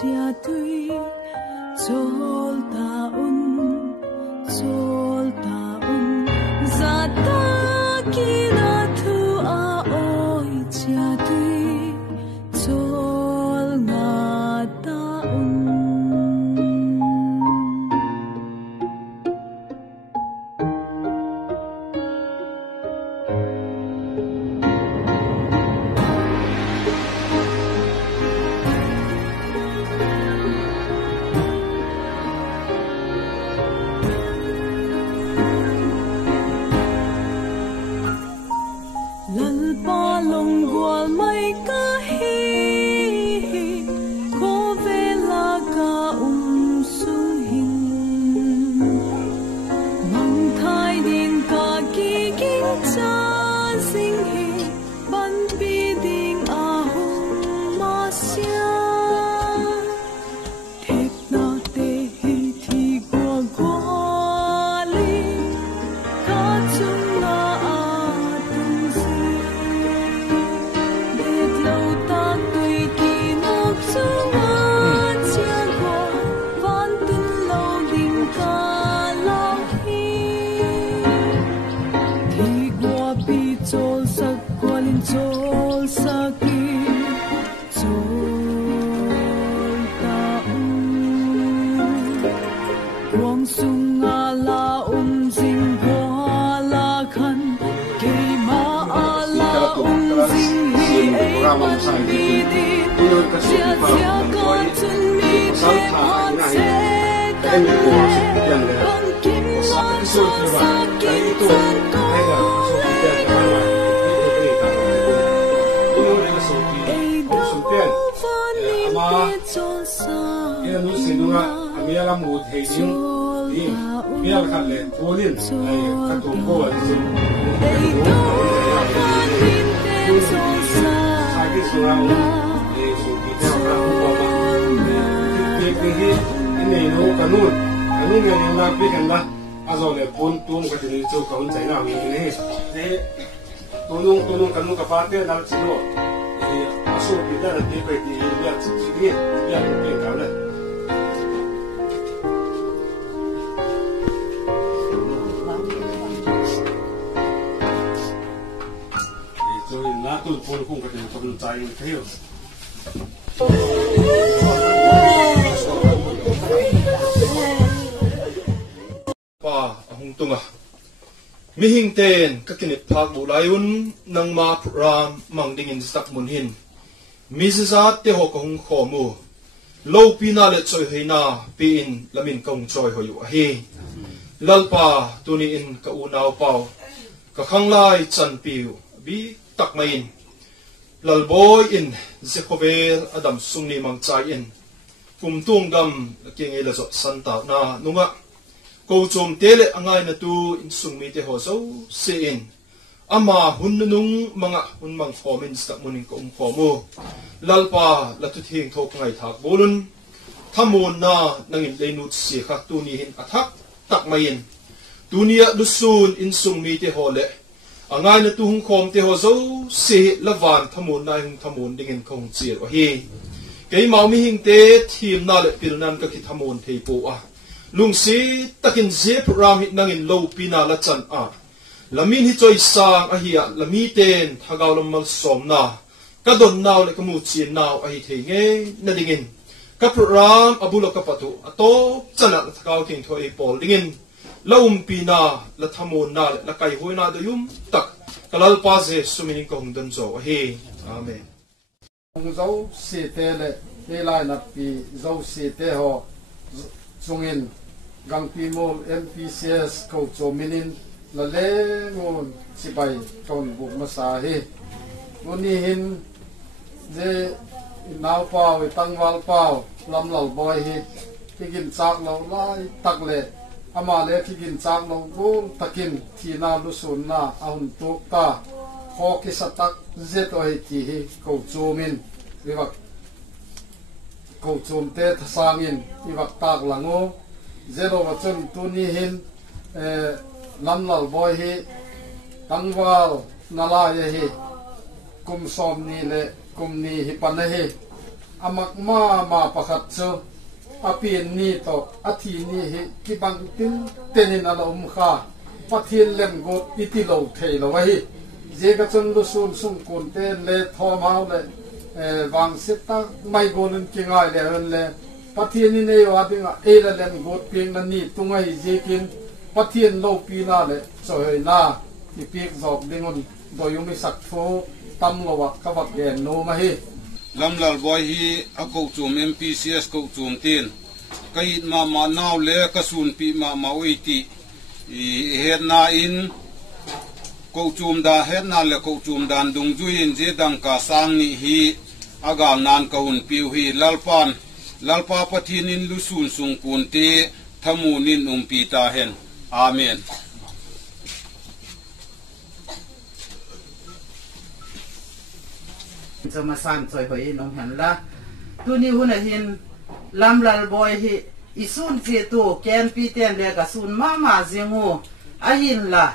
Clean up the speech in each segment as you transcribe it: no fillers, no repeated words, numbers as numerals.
chia tui chol ta un za ta ki na thu a oi chia tui chol nga ta un mi hing ten ka kinit phak bu layun nang ma ram mang ding in sak mun hin mi za te ho kong kho mu lo pina le choi heina pi in lamin kong choi ho yu hi lalpa tuni in ka unau pau ka khanglai chan piu bi tak mai in lalboy in zekovel adam sungni mang chai in kum tung gam king ela zo santa na nunga câu chôm tele angai na tu in sung mi te ho so se in ama hun nung manga hun mang formin sta munin ko formo lalpa la tu thing thok ngai thak bolun thamun na nangin leinut si khak tu ni hin athak tak main dunia dusun in sung mi te ho le angai na tu hung khom te ho so se lawan thamun na hung thamun dingin khong chir o hi kei mau mi hing te thim na le pilnan ka ki thamun thei po a lung si takin zep ram hit nangin lo pina la chan a lamin hi choi sang a hi a lami ten thagaw lam mal som na ka don naw le kamu chin naw a hi thei nge na dingin ka program abulo ka patu ato chana thagaw king thoi pol dingin laum pina la thamun na la kai hoina do yum tak kalal pa je suminin ko hung dan zo a hi amen ong zo se te le te lai na pi zo se te ho zungin gang pimol MPCS ko chominin la le ngon sibai ton bu masahi uni hin je naw pau tangwal pau lamlal boy hi tigin chak lo lai takle ama le tigin chak lo gol takin thina lusun na ahun tok ta hoki satak zeto hi ti hi ko chomin riwak ko chom te thasangin iwak tak lango zero wachon tuni hin lamlal boy hi tangwal nala ye hi kum som ni le kum ni hi pan hi amak ma pakhat chu apin ni to athi ni hi ki bang tin tenin ala kha pathin lem got iti lo thei lo hi je ka chun lu sun sung kun te le thom hau le wang sit ta mai gonun ki ngai le han le pathin ni ne yo adinga e la lem got ping na ni tungai je kin pathin lo pi na le choi na ti pik jok dingon doyumi sak tho tam lo wa ka wak gen no ma hi lamlal boy hi a ko chum MPCS ko chum tin kai ma naw le ka sun pi ma uiti i het na in ko chum da het na le ko chum dan dung ju in je dang ka sang ni hi aga nan ka hun piu hi lalpa pathin in lu sun sung kun te thamunin pi ta hen amenจะมาสั่นใจหอยน้องหันละตัวนี้หุ่นหินลำลาบอยฮิอิสุนเสียตัวแกนปีเตียนเรียกสุนมาเสียงูอาหินละ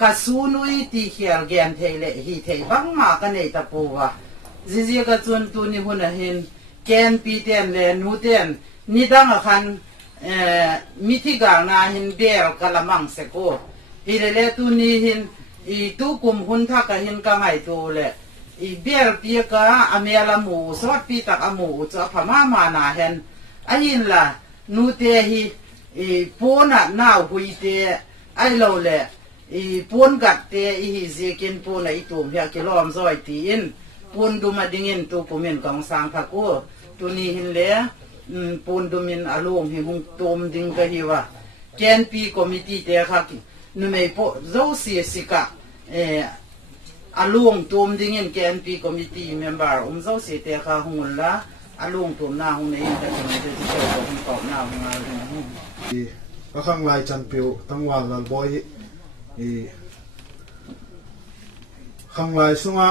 กสุนุยตีเขียแกนเทเลฮิเทบังมากันในตะปูวะจีกจนตัวนี้หุ่นหินแกนปีเตียนเลนูเตียนนี่ดังขันมิถิกางนาหินเบลกะละมังเสกูฮิเลตัวนี้หินตู้กุมหุ่นทักหินกังไงตัวเลอีเบียร์ปีกะอเมลามูสวัสปีตักอมูจะพม่ามานาเห็นอันนี้ล่ะนูเตฮีปูน่ะน่าหุยเตไอเราแหละปูนกัดเตเจกินปูน่ะตุ่มเฮียกิล้อมซอยตีนปูนดูมาดิ่งตัวปูมินกองสังพักโอตัวนี้เห็นแล้วปูนดูมินอารมณ์เฮงตุ่มดิ่งกะฮีวะแกนปีคอมมิตี้เตะค่ะนูไม่พอเจ้าเสียสิกะอาลุงตุ่มดิ่งแกนปีคอมมิตี้เมมเบอร์เจ้าเสียเตะค่ะหุ่นละอาลุงตุ่มหน้าหุ่นเองแต่คนนี้จะเจ้าของกอบหน้าหุ่นอะไรหุ่นก็ข้างลายจันเปียวตั้งวันละบ่อยข้างลายสุงะ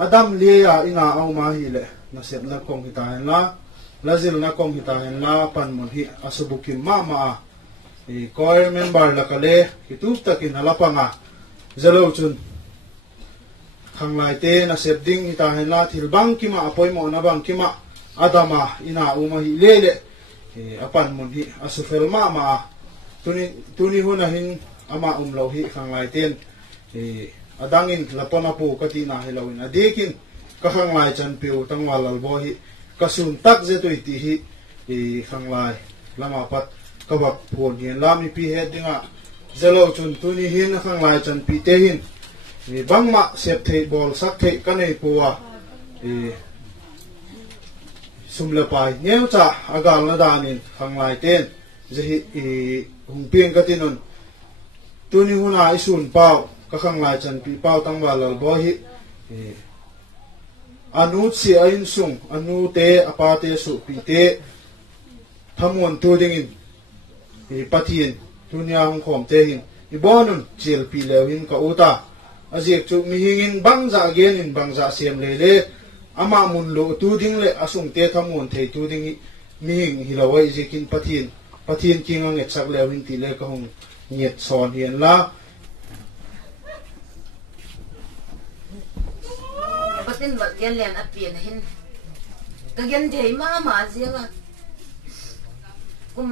อดัมเลียอินาเอามาฮิเลนะเสพนักกองหิตาเห็นละละจิลนักกองหิตาเห็นละปันมุนฮิอาสบุกิมมาคอยเมมเบอร์ละกะเลฮิตุบตะกินฮะละปังะเจโลจุนข้างลายเตนะเสพดิ้งหิตาเห็นละทิลบังกิมาอภัยโมนะบังกิมาอาดามาอินาเอามาฮิเลเลอปันมุนฮิอาสุเฟลมาตุนีหุนหินอามาลาฮิข้างลายเตนอดังอินละปนาปูกตินาฮิลาวินอดีกินก็ข้างลายจันเปียวตั้งวันละบ่ฮิกสุนตักเจตุยติฮิข้างลายละมาปัดกบักโพนเห็นลามีปีเฮดดิงะเจโลจุนตุนีหินข้างลายจันปีเตหินบังมาเสพเทบอลสักเทกันในปัวสุมเลปายเนี้ยจ้าอากาศละดานินข้างลายเต้นจะฮิหุงเพียงกตินนตุนีหุนาอิสุนเป้าก็ข้างลายจันปีเป้าตั้งวันละบ่ฮิอนุเสียอินสุงอนุเตอปาเตสุปีเตทั้งมวลตัวดิ่งปะเทียนตุนียาของขอมเตหินบอนุนเจลปีเลวหินกับอุตาอาเจียกจุมีหินบังจ่าเกนินบังจ่าเสียมเลอามามุนโลตัวดิ่งเลอาสุงเตทั้งมวลเทตัวดิ่งมีหินฮิลาวายเจกินปะเทียนกิงอังเงสักเลวหินตีเลก็คงเงียดสอนเห็นละปะตินวัดเรียนอเปียนหินก็ยันเทมาเสียงอ่ะกุม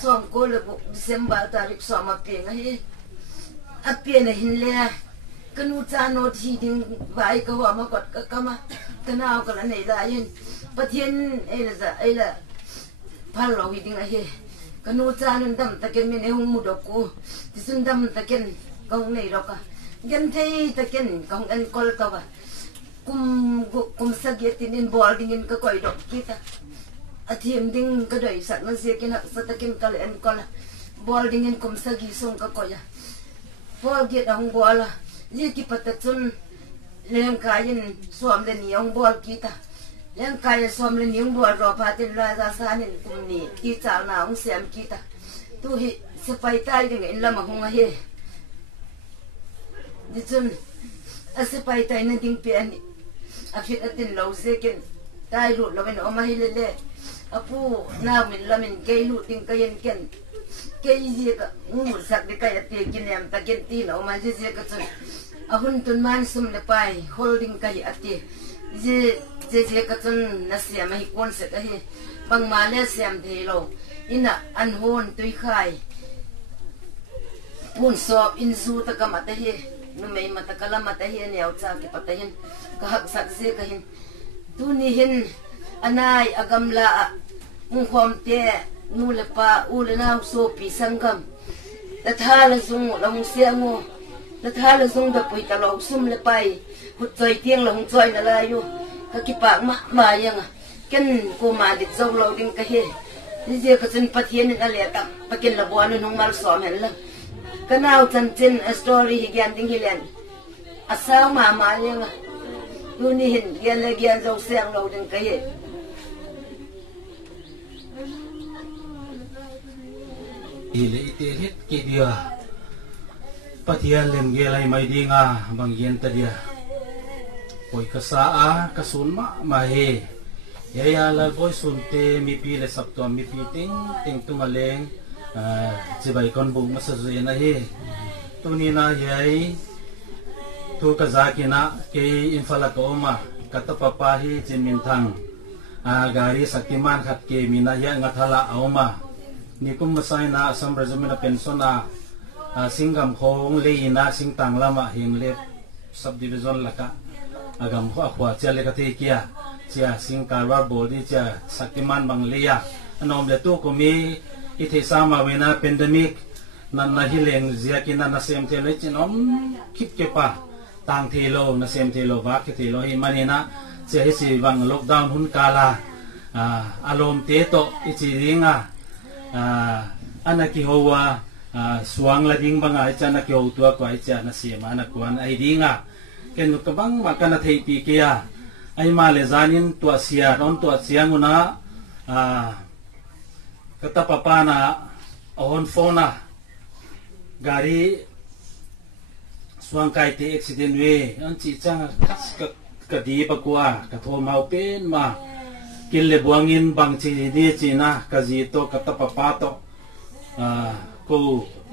ส่งกูเลยDesemberตาริกสอมาเปียงอเปียนหินเลยก็นูจานโนทีดึงไว้ก็ว่ามากดก็มาก็น่าเอากันละไหนได้ยินปะเทียนไอ้ละพันเราวิดึงก็นูจานุนดำตะเกียนมีในห้องมุดกูที่สุนดำตะเกียนกองในดอกยันเทตะเกียนกองอันกอลตัวกุมสักยัตินินบอลดิ่งก็ก่อยดอกกีตาอาทิมดิ่งก็ได้สักนั่นเสียกินสักตะเกียนก็เลยอันกอลบอลดิ่งกุมสักยี่ส่งก็ก่อยบอลเกียดห้องบอลเรียกปัตตจุนเลี้ยงกายินสวมเลนีห้องบอลกีตาเลี้ยงกายสวมเลนีห้องบอลรอพาติราซาซานินกุมนี่กีจ่าหน้าห้องเสียมกีตาตู้หิสไปใต้ดิ่งอินละมาห้องดิจุนสไปใต้นั่นดิ่งเปียนอาฟิตตินเราเซกินใต้รูดเราเป็นออกมาให้เล่ๆอาผู้น้ามินละมินเกยรูดดิ่งก็ยันเกินเกยเสียก็งูสักเด็กก็ยัดเตียกินแอมตะกินตีนออกมาเสียก็จุนอาหุ่นตุนมันซุ่มเลยไปโฮลดิ่งก็ยัดเตีย je ka chun na siam hi kon se hi bang ma le siam the lo ina an hon tui khai pun so in su ta ka mata hi nu mei mata kala mata hi ne au cha ki pata hin ka hak sak se ka hin tu ni hin anai agam la mung khom te nu le pa u le na so pi sangam la tha la zung la mung sia ngo la tha la zung da pui ta lo sum le pai hu choi tieng la hung choi la la yu ka ki pa ma yang ken ko ma dit zo lo ding ka he ni je ka chen pathian ni ale ta pa ken la bo nu mal so men la ka nau chan chen a story hi gian ding hi len asao ma yang nu ni hin gian le gian zo siang lo ding ka he ile ite het ke dia pathian lem ge lai mai dinga bang yen ta dia poi ka sa a ka sun ma he ya la boy sun te mi pi le sap to mi pi ting tu ma leng chi bai kon bu ma sa ze na he tu ni na yai tu ka za ki na ke infala ko ma ka ta papa hi chin min thang gari saktiman khat ke mi na ya ngathala auma ni kum masai na asam rajamena pensona singam khong leina singtang lama hingle subdivision laka agam khwa chale ka te kia chia singkarwa body chia saktiman bangleya anom le tu ko mi ithe sama wena pandemic nan na hileng zia kina na sem the le chinom khip ke pa tang thelo na sem thelo wa ke thelo hi manina che hi si wang lockdown hun kala alom te to ichi ringa anaki howa suang la ding banga chana kyo tua ko ai cha na sema na kwan ai dinga ken ka bang ma kana thei pi kia ai ma le zanin tua sia ron tua sianguna kata papa na on phone gari suang kai te accident we an chi chang ka di pa kwa ka tho mau pen ma kille buangin bang chi ni chi na ka ji to kata papa to ko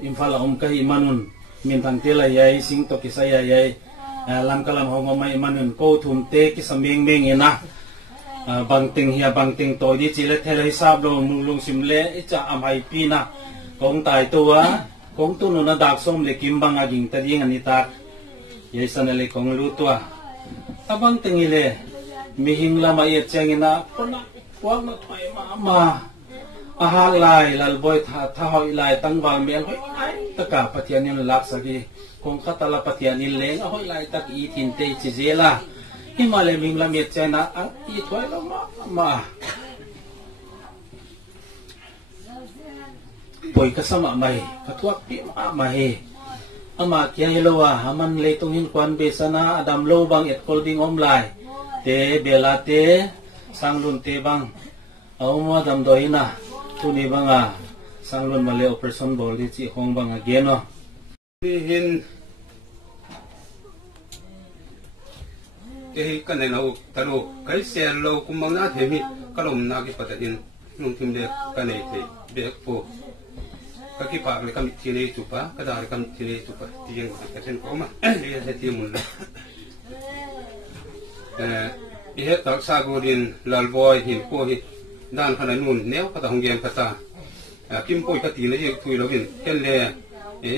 imfala kai manun min thang te la yai sing to ki saya yai lam kalam hong mai manun ko thum te ki saming meng ina bang ting hia bang ting to di chi le thele hisab lo lung sim le icha amai pi na kong tai to wa kong tu no na dak som le kim bang aging ta ding ani ta yai san le kong lu to abang ting ile mi hing la ma ye changina pona wang na thai ma ahal lai lal boy tha hoi lai tang wal mel hoi ai taka pathianin lak sagi kong khatala pathianin leng hoi lai tak I thin te chi zela himale ming la me chana I thoi la ma poi ka sama mai ka thuak pi ma he ama kya hilowa haman le tungin kwan be sana adam lo bang et holding om lai te bela te sanglun te bang awma dam doina tuni banga sanglun male operation bol di chi hong bang ageno hin ke kan na taro kai sel lo kumang na themi kalom na ki patatin nung tim de kanai the be po ka ki pa le kam ti ne tu pa ka da kam ti ne tu pa ti yang ka ten ko ma le se ti mun ihe tak sa godin lal boy hin ko hi dan khana nun neu ka ta hong gen ka ta kim poi ka ti le ye thui lo bin ken le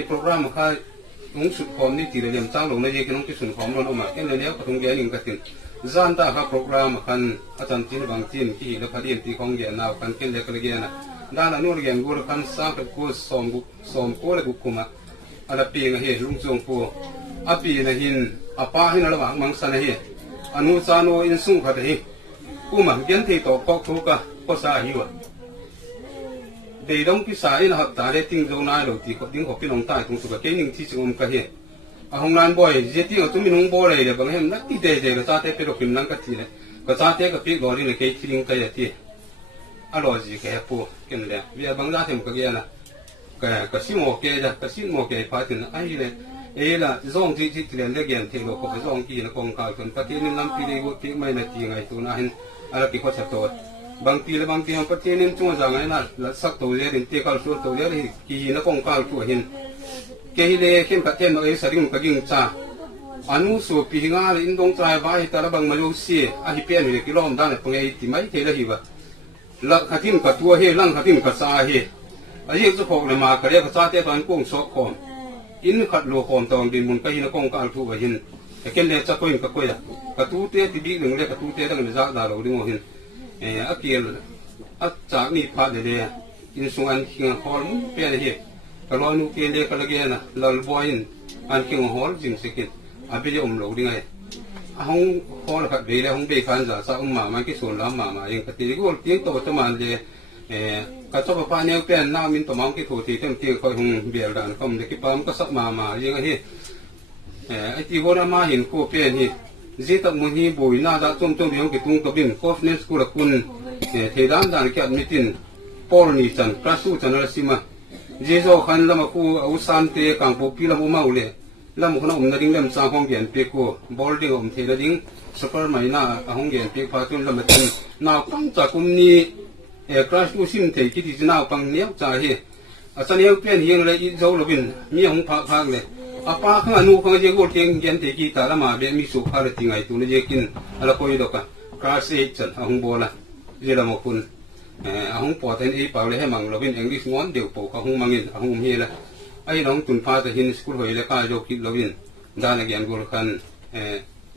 program kha ung su khom ni ti le lem chang lo na ye kinong ki sun khom lo ma ken le neu ka thong gen ing ka tin zan ta kha program khan atan tin bang tin ki le phadin ti khong gen na kan ken le ka le gen na dan anu le gen gur khan sa ka ko som ko le kuma ala pi nga he lung chong ko api na hin apa hin ala mang sa na he anu chano in sung kha hi kuma gen thi to ko thu ka ko sa hi wa de dong ki sa in hat ta le ting zo na lo ti ko ding ko pinong ta tung su ka ke ning thi chum ka he a hong nan boy je ti tu min hong bo le le bang hem na ti de ka ta te pe ro kim nang ka ti le ka ta te ka pi go ri ne ke thi ling ka ya ti a lo ji ke pu ken le wi bang da them ka ge na ka si mo ke ja ka si mo ke pa tin ai le la zong ti le le gen the lo ko zong ki na kong ka kon pa ti nin lam pi le go ti mai na ti ngai tu na hin ala ki ko sa to bang ti le bang ti ham pa ti nin chung za ngai na la sak to le din te kal su to le ki na kong ka tu hin ke hi le ken ka ten no e sa ring ka ging cha anu so pi nga in dong trai vai ta bang malu si a hi pen hi kilom dan pangai ti mai the la hi ba la khatin ka tua he lang khatin ka sa he a hi chu khok le ma ka le ka sa te tan kong so khom in khat lo khom tong din mun ka hin kong ka thu ba hin ken le cha koin ka koya ka tu te ti bi leng le ka tu te dang le za da lo ding o hin a kiel a cha ni pha le le in sung an khing hol mun pe le hi ka lo nu ke le ka la ge na lal boin an khing hol jing sikit a bi le lo ding ai a hong hol ka be le hong be khan za sa ma ma ki sun la ma eng ka ti gol ti to ta man le ka to pa ne pen na min to mam ki thu ti tem ti ko hong bial dan kom de ki pam ka sak ma eng hi ai ti bona ma hin ko pen hi ji tak mu hi boi na da chom chom yong ki tung ka bin confidence ku la kun the dan dan ki at mitin pol ni chan ka su chan la sima ji zo khan lama ku au san te kang po pi la mu ma ule lam khona na ding lem sa hong gen pe ko boarding the la ding super mai na a hong gen pe pha tun lam tin na pang cha kum ni crash tu sim the ki ti na pang neu cha hi a san yeu pen hiang le i zo lo bin mi hong pha pha le a pa khang anu khang je go teng gen te ki ta la ma be mi su pha le ti ngai tu ne je kin ala koi do ka crash e chan a hong bola je la mo kun a hong po ten e pa le he mang lo bin english ngon deu po ka hong mangin a hong hi la ai nong tun pha ta hin school hoi le ka jo ki lo bin da na gen go khan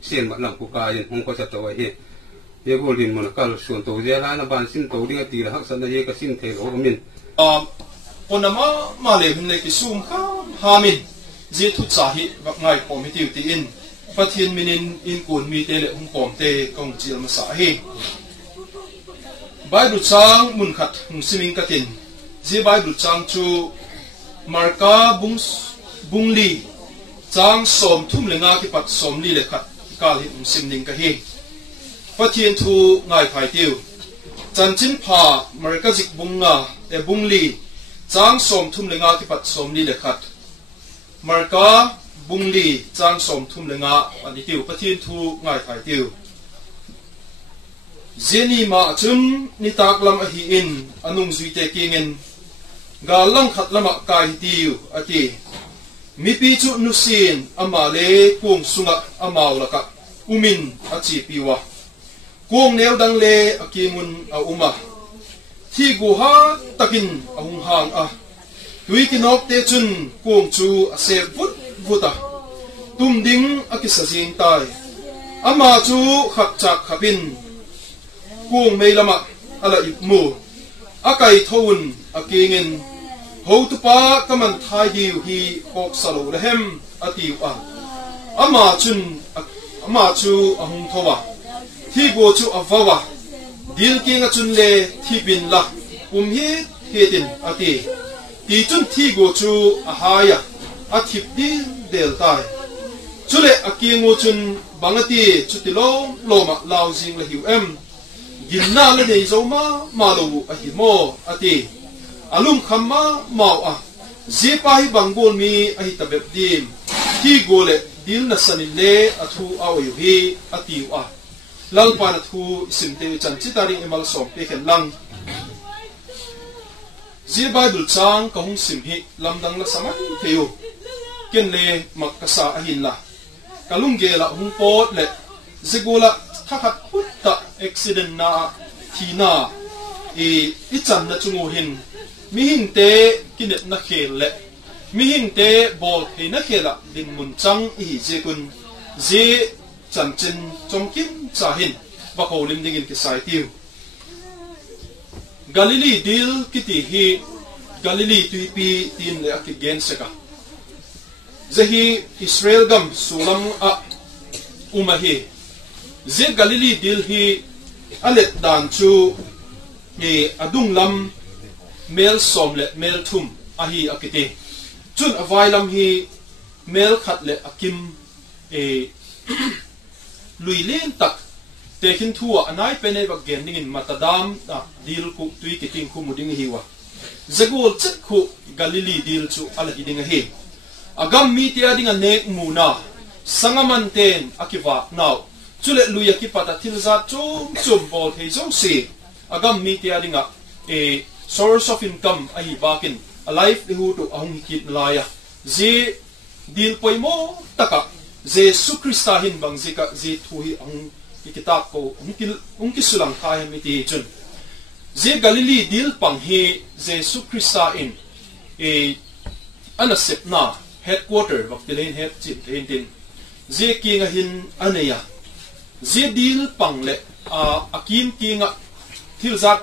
sen ma lam ku ka yin hong ko cha to hi ye go rin mon kal sun to je la na ban sin to ding ti la hak san na ye ka sin the lo min onama ma le hin le ki sum kha ha min je thu cha hi wak ngai ko mi ti in pathian minin in kun mi te le hum pom te kong chil ma sa hi bible chang mun khat hum siming katin je bible chang chu marka bungli chang som thum le nga ki pat som li le khat kal hi hum sim ning ka hi pathian thu ngai phai tiu chan chin pha marka jik bunga e bungli chang som thum le nga ki pat som li le khat marka bungli chang som thum le nga ani tiu pathian thu ngai phai tiu zeni ma chun ni tak lam a hi in anung zui te kingen ga lang khat lama kai tiu ati mi pi chu nu sin ama le kung sunga amaw laka umin achi piwa kung neu dang le akimun a uma thi gu ha takin ahung hang a tui kinok te chun kung chu ase vut vuta tum ding akisa jing tai ama chu khak chak khapin kung mei lama ala ipmu akai thon akingen ho tu pa kaman thai diu hi ok salo lehem atiu a ama chu ahung thowa thi go chu awawa dil kinga chun le thi bin la hi hetin ati ti chun thi go chu ahaya athip dil del tai chule akingo chun bangati chutilo loma lauzing la hiu em ginna le nei zoma malu ahimo ati alum khamma mau a zipai bangol mi ahi tabep dim thi gole dil na sanile athu awi hi atiu a lalpa na thu simte chan chitari emal som pe ken lang zi bible chang ka hung sim hi lamdang la samai theu ken le makasa ahin la kalungge la hung pot le zigola thakhat putta accident na thina ichan na chungu hin mi hin te kinet na khel le mi hin te bol he na khela din mun chang hi je kun je chan chen chong kim cha hin ba ko lim ding in ki sai tiu Galilee dil kiti hi Galilee tui pi tin le ak gen seka zahi Israel gam sulam a umahi ze Galilee dil hi alet dan chu ni adung lam mel som le mel thum ahi akiti chun avai lam hi mel khat le akim lui len tak tekin thua anai pene ba gen ning matadam da dil ku tui kiting khu muding hiwa zagol chet khu Galilee dil chu ala hiding hi agam mi tia ding nek muna sangaman ten akiwa now chule luya ki pata thilza chum bol he jong si agam mi tia ding a source of income ahi bakin a life hu to ahung hit laya zi dil poimo taka Jesus Christa hin bang zika zi thu hi ang ikitak ko ungki sulang kaya miti chun zi Galilee dil pang hi Jesus Christa in anasep na headquarter waktilin head chip tin zi kinga hin aneya zi dil pang le akin kinga thil zat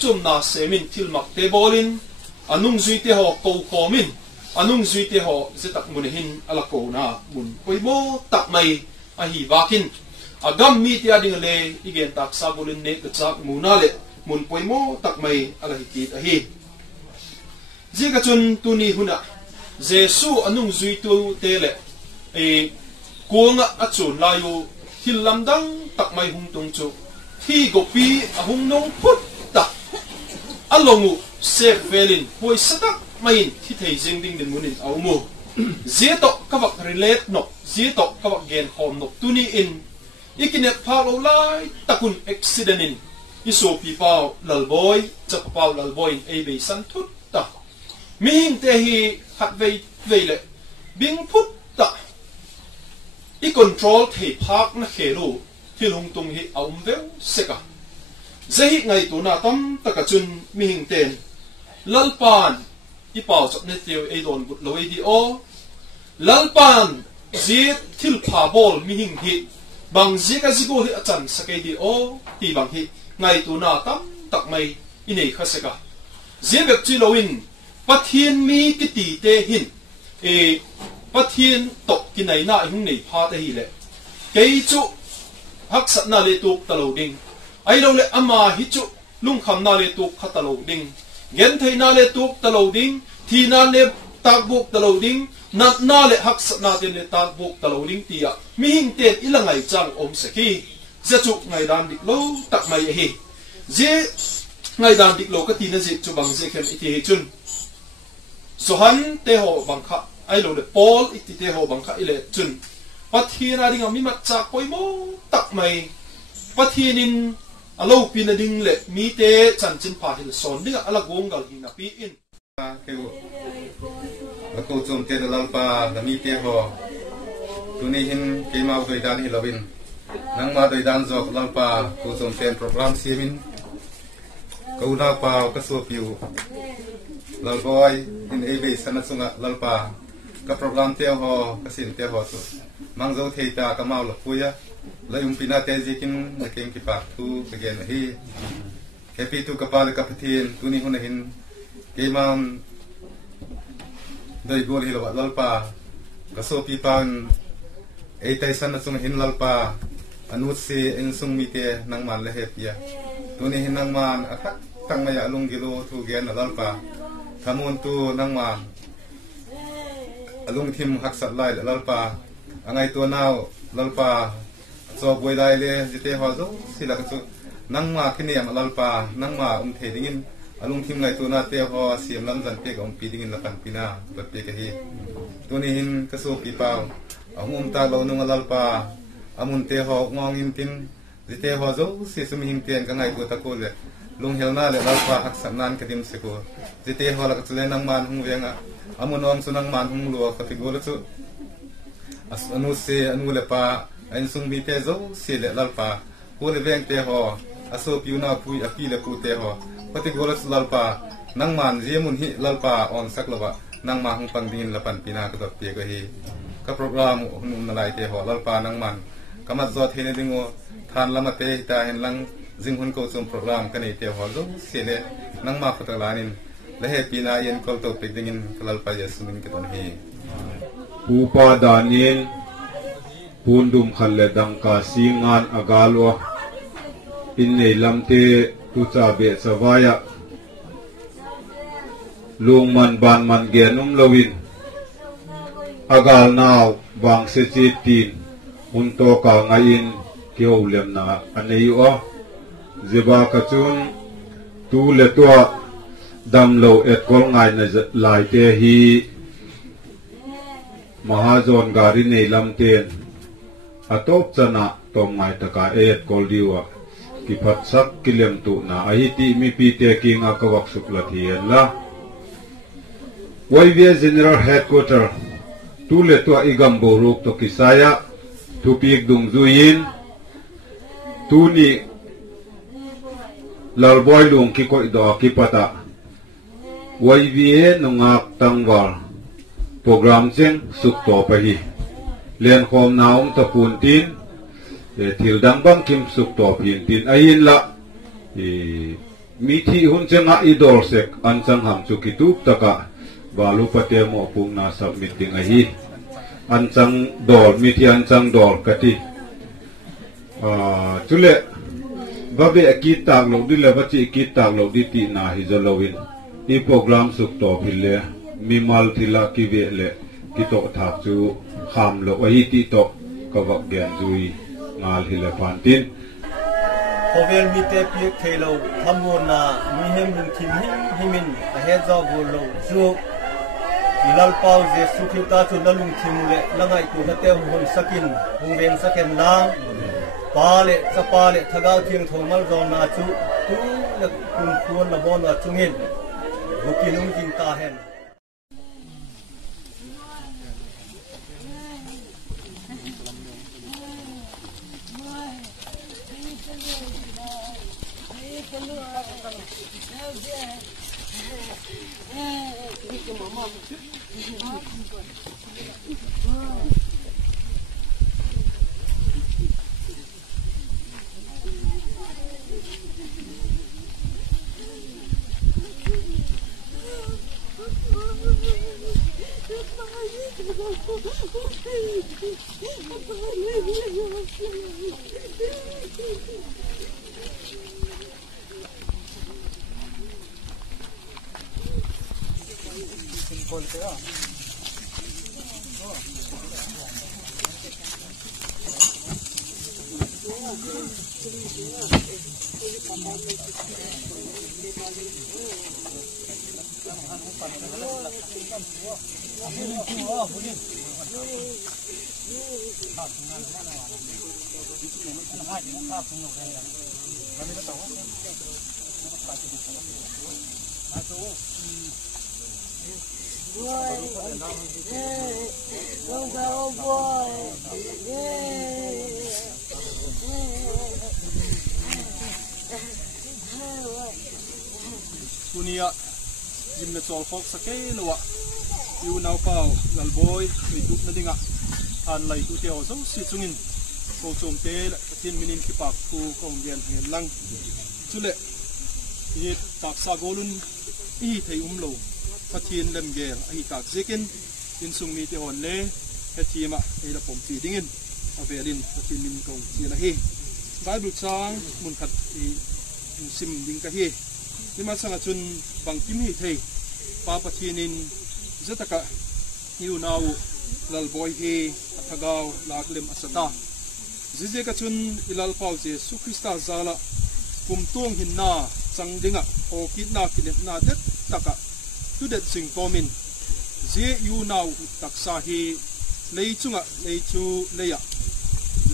chum na semin thil mak te bolin anung zui te ho ko komin anung zui te ho zetak mun hin alako na mun poimo tak mai a hi wakin agam mi ti ading le igen tak sabulin ne ka chak muna le mun poimo tak mai ala hikit a hi zika chun tuni huna jesu anung zui tu te le kuanga achun layu thil lamdang tak mai hung tung chu thi gopi ahung nong phut ta alongu se velin poi satak main thi thei jing ding din munin aumu zieto kawak relate no zieto kawak gen hom no tuni in ikinet phalo lai takun accident in iso pi pau lalboy chap pau lalboy ei be san thut ta mi hing te hi hat veile bing phut ta i control thei phak na khelu thilung tung hi aum veu seka zehi ngai tu na tam takachun mi hing ten lalpan i pau chop ne teu ei don gut loi di o lalpan zit thil pha bol mi hing hi bang zika zigo hi achan sakai di o ti bang hi ngai tu na tam tak mai inei khaseka zebek chi loin pathian mi ki ti te hin pathian tok ki nai na hung nei pha te hi le kei chu hak sat na le tuk talo ding ai lo le ama hi chu lung kham na le tuk khatalo ding gen thei na le tuk talo ding thi na le tak buk talo ding nat na le hak sat na te le tak buk talo ding tia mi hing ten ilangai chang om seki za chu ngai dan dik lo tak mai hi je ngai dan dik lo ka ti na je chu bang je khem iti he chun sohan te ho bang kha ai lo le Paul iti te ho bang kha ile chun pathian a ding mi mat cha poimo tak mai pathian in alo pin ding le mi te chan chin pha hil son ding ala gong gal hin na pi in ko chum te lalpa da mi te ho tuni hin ke ma doi dan hi lovin nang ma doi dan jok lalpa ko chum ten program simin ko na pa ka so piu lalboy in ebe sanatsunga lalpa ka program te ho ka sin te ho so mangzo theita ka mau la puya la yung pina te jikin na kem ki pa tu again hi happy tu ka pal ka pathin tuni hun hin ke mam dai gol hi la lalpa ka so pi pan e tai sanatsunga hin lalpa anut se en sung mi te nang man la hepia tuni hin nang man akhat tang maya alung gilo tu gen na lalpa thamun tu nang man alung thim hak sat lai lalpa angai tu nau lalpa so boi dai le jite ho zo sila ka chu nang ma khini am lalpa nang ma the dingin alung thim ngai tu na te ho siam lam jan pe om pi dingin la kan pina ba pe ka hi tuni hin ka so pi pau amum ta lo nung lalpa amun te ho ngong in tin jite ho zo si sum hing ten ka ngai tu ta ko le lung helna le lalpa hak sat nan ka dim se ko jite ho la ka chule nang man hung wenga amun ong sunang man hung lo ka ti go chu as anu se anu le pa an sung mi te zo se le lalpa ko le veng te ho aso piu na pui api le pu te ho pati go lalpa nang man je mun hi lalpa on sak lawa nang ma hung pang din la pan pina ka to pe ko hi ka program hun na lai te ho lalpa nang man kamat zo the ne dingo than lama te ta hen lang jing hun ko sum program ka nei te ho zo se le nang ma khata lanin le he pina yen kol to pe dingin lalpa ya sumin ka ton hi Upa Daniel Pundum Khalle Dangka Singan Agalwa Inne Lamte Tucabe Savaya Lungman Banman Genum Lawin Agal Now Bang Sechitin Unto Ka Ngayin Kiolem Na Anayo Ziba Kachun Tu Letua Damlo Et Kol Ngai Na Laite Hi Mahazon gari nei lamten atop chana tom ngai taka et koldiwa ki phatsak kilem tu na ahiti mi pite kinga kawak sukla thian la Waivia General Headquarter tu le tua igam boruk to kisaya tu pik dung zuin tu ni lal boy lung ki koi do ki pata wai vie nungak tangwal program chen suk to pa hi len khom naung ta pun tin thil dang bang kim suk to pin tin ain la mi thi hun chenga idol sek an chang ham chu ki tup taka balu pate mo pung na submit ding a hi an chang dol mi thi an chang dol kati chule babe ki tak lo di le bachi ki tak lo di ti na hi zalowin i program suk to phile mi mal thila ki ve le ki to thak chu kham lo a hi ti to ka wa gen zui ngal hi le pan tin Hovel mi te pi thelo thamona mi hem lung thim himin a he zo go lo zu ilal pau je sukhita chu na lung thim le langai tu hate hon sakin hung ven saken la pale chapale thagau thiang thomal zo na chu tu le kun kuan la bon wa chungin bukinung jing ta hen Kunia jim na chol khok sakei lowa yu nau pau lal boy mi dup na dinga an lai tu teo zo si chungin ko chom te tin minin ki pak ku kong gen hen lang chule ye pak sa golun i thei lo pathin lem gel ai tak zekin in sung mi te hon le he thima e la pom ti dingin avelin pathin min kong chi la hi bible chang mun khat i sim ding ka hi ni ma sanga chun bang kim hi thei pa pathinin zetaka yu nau lal boy hi athagau laklem asata zije ka chun ilal pau je su krista zala kum tuang hin na chang dinga o kit na kilet na det taka tu det sing komin je yu nau taksa hi lei chunga lei chu leya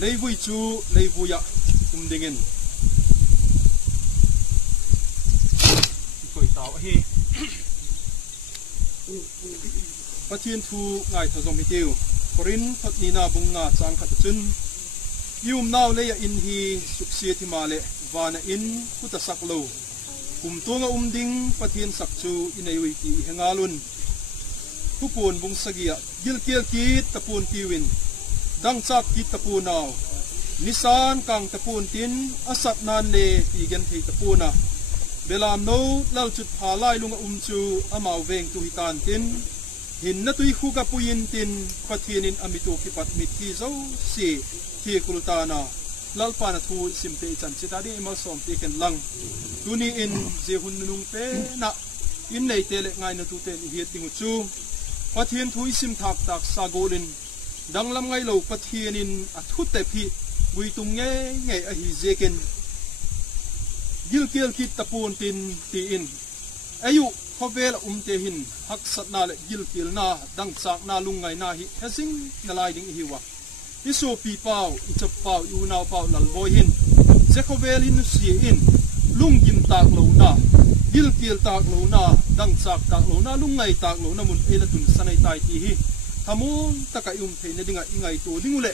lei vui chu lei vuya dingin tao hi pathin thu ngai thazom hi teu korin phatni na bunga chang khat chun yum naw le ya in hi suksie thi male wana in khuta saklo kum tonga ding pathin sakchu inei wi ti hengalun kupon bung sagia gilkel ki tapun tiwin dang chak ki tapu naw nisan kang tapun tin asat nan le ti gen thi tapuna belam no lal chut pha lai lunga chu amau veng tu hitan tin hin na tui khuka puin tin pathinin amitu ki pat mit ki zo si ki kultana lalpa na thu simpe chan chita di mal som te ken lang tuni in je hun nung pe na in nei te le ngai na tu te hi tingu chu pathin thui sim thak tak sagolin danglam ngai lo pathinin athut te phi buitung nge nge a hi zeken gilkel kit tapun tin ti in ayu khovel te hin hak sat na le gilkel na dang chak na lungai na hi hesing na lai ding hiwa iso pi pau ichap pau yu naw pau lal boy hin je khovel hin si in lung gim tak lo na gilkel tak lo na dang chak tak lo na lungai tak lo na mun ela tun sanai tai ti hi thamun taka thei na dinga ingai tu dingule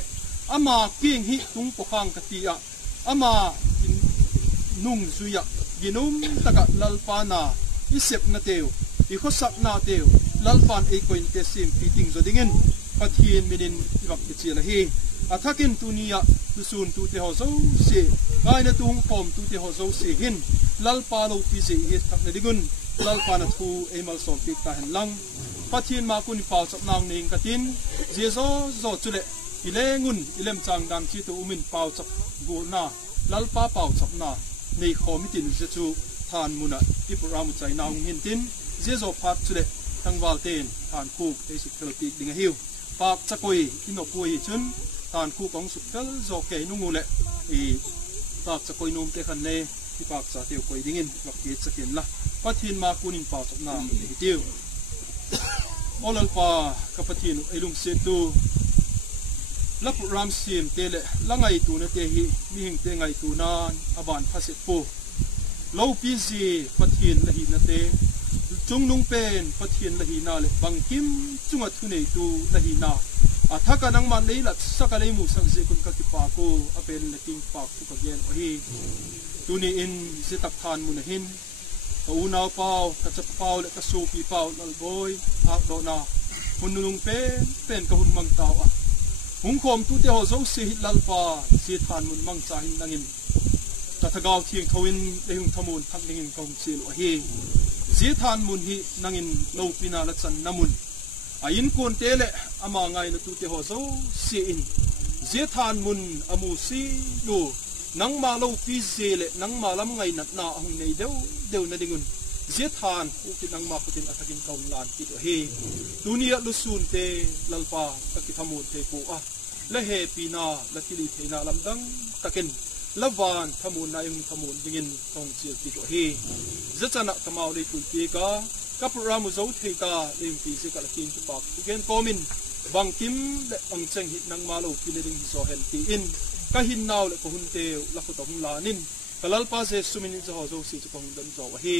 ama king hi tung pokhang katia ama nung zuya ginum taka lalpana isep na teu I khosak na teu lalpan e coin te sim piting zo dingin pathin minin ibak chila hi athakin tunia tusun tu te ho zo se ngai na tung pom tu te ho zo se hin lalpa lo pi se hi thak na digun lalpa na thu e mal som pik ta hen lang pathin ma kun pau chap nang ning katin je zo zo chule ile ngun ilem chang dam chi tu umin pau chap gu na lalpa pau chap na nei khomitin je chu than muna ipuramu chai naung hin tin je zo phat chule tangwal ten than khu te suk tel pik ding hiu pak chakoi inopui chun than khu kong suk tel zo ke nungule I pak chakoi num te khan ne ti pak cha teu koi dingin wak ke chakin la pathin ma kunin pau chap na hi tiu olal pa kapathin elung se tu lapu ram sim tele langai tu na te hi mi hing te ngai tu na aban phaset pu lo pz pathin la hi na te chung nung pen pathin la hi na le bang kim chunga thunei tu la hi na athaka nang man nei lat sakalei mu sak je kun ka ki pa ko apen la king pa ku ka gen o hi tuni in se tak than mun hin unaw pau ka chap pau le ka su pi pau lal boy a do na hunung pen ka hun mang taw a hung khom tu te ho zo se hit lal pa se than mun mang cha hin nangin ta thagaw thieng thawin le hung thamun thak ningin kong chil o hi je than mun hi nangin lo pina la chan namun ain kon tele ama ngai na tu te ho zo se in je than mun amu si lu nang ma lo pi se le nang ma lam ngai nat na hung nei deu na dingun je than ku ti nang ma putin athakin kaun lan ti to he dunia lu sun te lalpa taki thamun te pu a la he pina la kili theina lamdang takin lawan thamun na yung thamun dingin kong chil ti to he zachana kamau le kun ti ka kapuramu zo theita lim pi se ka lakin tu pak gen komin bang kim le ang cheng hit nang malo piling zo hen ti in ka hin naw le ko hun te la ko tong lanin kalal pa se sumin zo zo si kong dan zo he